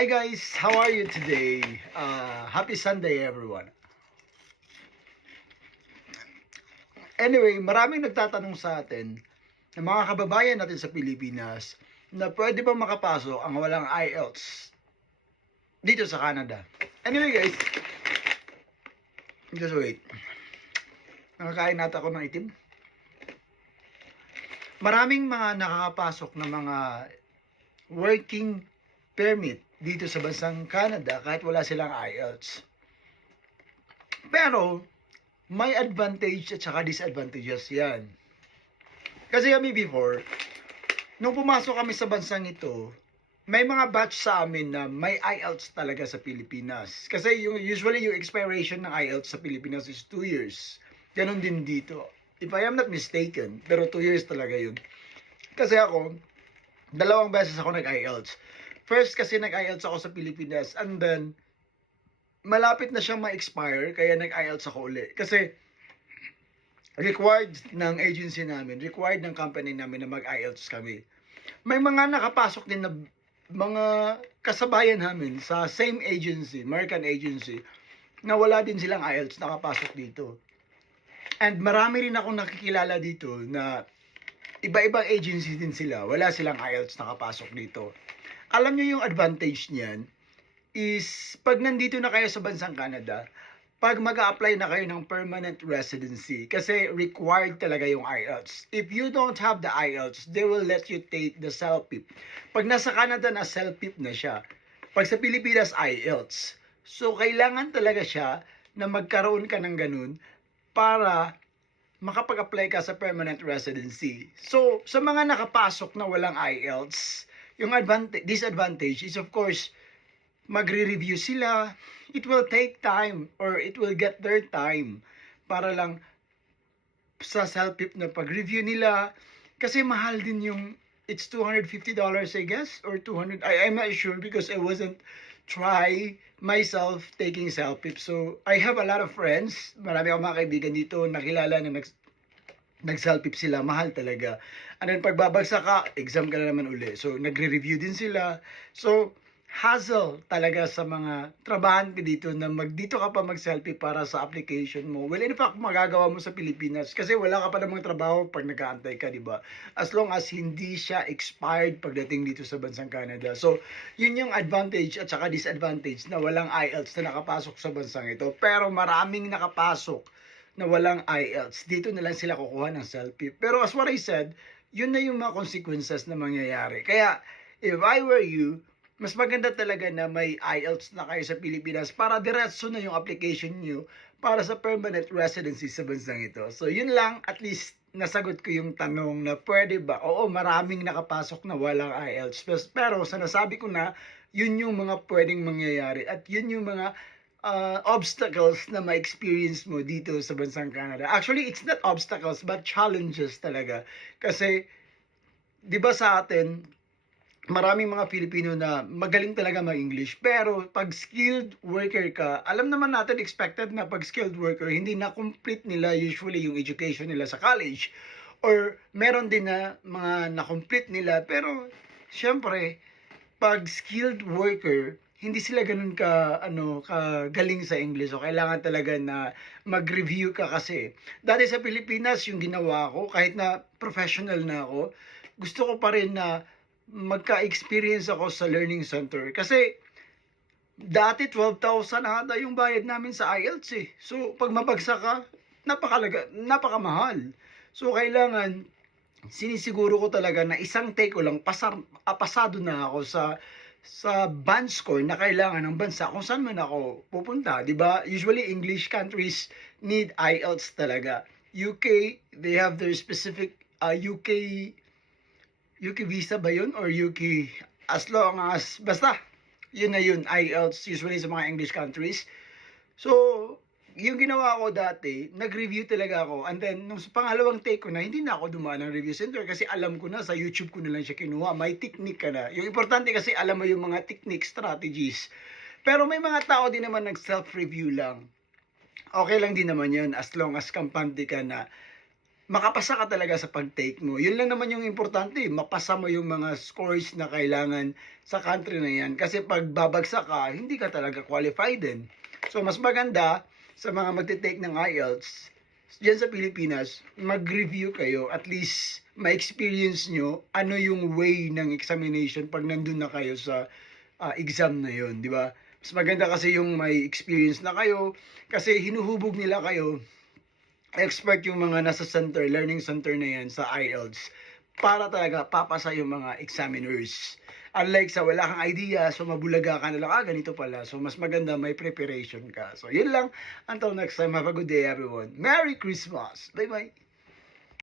Hi guys, how are you today? Happy Sunday everyone. Anyway, maraming nagtatanong sa atin ng mga kababayan natin sa Pilipinas na pwede ba makapasok ang walang IELTS dito sa Canada. Anyway guys, just wait. Nakakain nata ako ng itim. Maraming mga nakakapasok na mga working permit dito sa bansang Canada kahit wala silang IELTS. Pero may advantage at saka disadvantages yan. Kasi kami before, nung pumasok kami sa bansang ito, may mga batch sa amin na may IELTS talaga sa Pilipinas. Kasi usually yung expiration ng IELTS sa Pilipinas is 2 years. Ganon din dito. If I am not mistaken, pero 2 years talaga yun. Kasi ako, 2 beses ako nag-IELTS. First kasi nag-IELTS ako sa Pilipinas and then malapit na siyang ma-expire kaya nag-IELTS ako uli. Kasi required ng agency namin, required ng company namin na mag-IELTS kami. May mga nakapasok din na mga kasabayan namin sa same agency, American agency, na wala din silang IELTS nakapasok dito. And marami rin akong nakikilala dito na iba-ibang agency din sila, wala silang IELTS nakapasok dito. Alam nyo yung advantage niyan is pag nandito na kayo sa bansang Canada, pag mag-a-apply na kayo ng permanent residency, kasi required talaga yung IELTS. If you don't have the IELTS, they will let you take the CELPIP. Pag nasa Canada na CELPIP na siya, pag sa Pilipinas IELTS. So kailangan talaga siya na magkaroon ka ng ganun para makapag-apply ka sa permanent residency. So sa mga nakapasok na walang IELTS, yung disadvantage is of course, magre-review sila. It will take time or it will get their time para lang sa CELPIP na pag-review nila. Kasi mahal din yung, it's $250 I guess, or 200, I'm not sure because I wasn't try myself taking CELPIP. So, I have a lot of friends, marami akong mga kaibigan dito, nakilala na nag-CELPIP sila, mahal talaga. And then pagbabagsak ka, exam ka na naman uli. So nagre-review din sila. So hassle talaga sa mga trabahante dito na dito ka pa mag-CELPIP para sa application mo. Well, in fact, magagawa mo sa Pilipinas kasi wala ka pa namang trabaho pag nag-aantay ka, di ba? As long as hindi siya expired pagdating dito sa bansang Canada. So yun yung advantage at saka disadvantage na walang IELTS na nakapasok sa bansang ito. Pero maraming nakapasok na walang IELTS, dito na lang sila kukuha ng CELPIP. Pero as what I said, yun na yung mga consequences na mangyayari. Kaya, if I were you, mas maganda talaga na may IELTS na kayo sa Pilipinas para diretso na yung application nyo para sa permanent residency sa bansang ito. So, yun lang, at least nasagot ko yung tanong na pwede ba? Oo, maraming nakapasok na walang IELTS. Pero sa nasabi ko na, yun yung mga pwedeng mangyayari at yun yung mga obstacles na ma-experience mo dito sa bansang Canada. Actually, it's not obstacles but challenges talaga. Kasi, di ba sa atin, maraming mga Filipino na magaling talaga mag-English. Pero pag skilled worker ka, alam naman natin expected na pag skilled worker, hindi na complete nila usually yung education nila sa college. Or meron din na mga na-complete nila. Pero, syempre, pag skilled worker, hindi sila ganun ka galing sa English. So kailangan talaga na mag-review ka kasi. Dati sa Pilipinas yung ginawa ko kahit na professional na ako, gusto ko pa rin na magka-experience ako sa learning center kasi dati 12,000 ata yung bayad namin sa IELTS eh. So pag mabagsak ka, napakamahal. So kailangan sinisiguro ko talaga na isang take ko lang pasado na ako sa band score na kailangan ng bansa kung saan man ako pupunta, di ba? Usually English countries need IELTS talaga. UK, they have their specific UK visa ba yun or UK, as long as basta yun na yun, IELTS usually sa mga English countries. So yung ginawa ko dati, nag-review talaga ako. And then, nung pangalawang take ko na, hindi na ako dumaan ng review center kasi alam ko na, sa YouTube ko na lang siya kinuha. May technique ka na. Yung importante kasi, alam mo yung mga technique, strategies. Pero may mga tao din naman nag-self-review lang. Okay lang din naman yun as long as kampante ka na makapasa ka talaga sa pag-take mo. Yun lang naman yung importante, mapasa mo yung mga scores na kailangan sa country na yan. Kasi pag babagsak ka, hindi ka talaga qualified din. So, mas maganda sa mga magte-take ng IELTS, diyan sa Pilipinas, mag-review kayo. At least, ma-experience nyo ano yung way ng examination pag nandun na kayo sa exam na yun, di ba? Mas maganda kasi yung may experience na kayo, kasi hinuhubog nila kayo, expert yung mga nasa center, learning center na yan sa IELTS, para talaga papasa yung mga examiners. Unlike sa wala kang idea, so mabulaga ka na lang, ganito pala. So mas maganda may preparation ka. So yun lang. Until next time, have a good day everyone. Merry Christmas! Bye-bye!